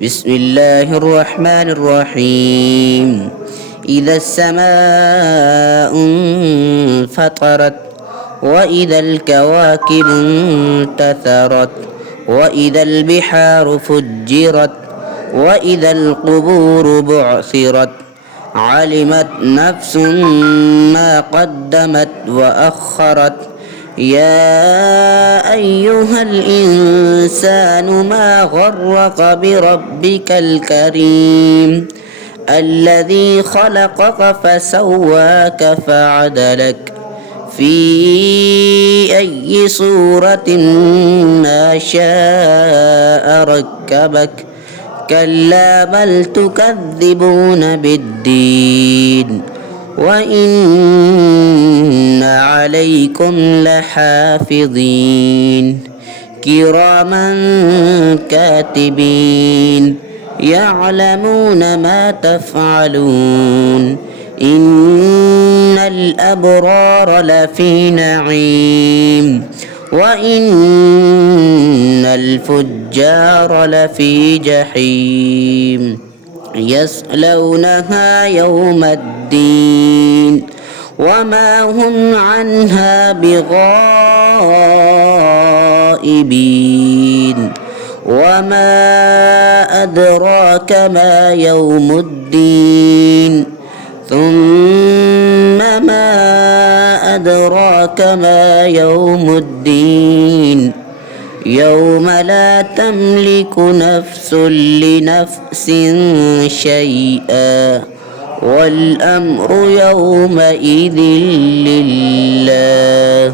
بسم الله الرحمن الرحيم. إذا السماء انفطرت وإذا الكواكب انتثرت وإذا البحار فجرت وإذا القبور بعثرت علمت نفس ما قدمت وأخرت. يا أيها الإنسان ما غرك بربك الكريم الذي خلقك فسواك فعدلك في أي صورة ما شاء ركبك. كلا بل تكذبون بالدين وإن عليكم لحافظين كراما كاتبين يعلمون ما تفعلون. إن الأبرار لفي نعيم وإن الفجار لفي جحيم يصلونها يوم الدين وما هم عنها بغائبين. وما أدراك ما يوم الدين ثم ما أدراك ما يوم الدين يوم لا تملك نفس لنفس شيئا والأمر يومئذ لله.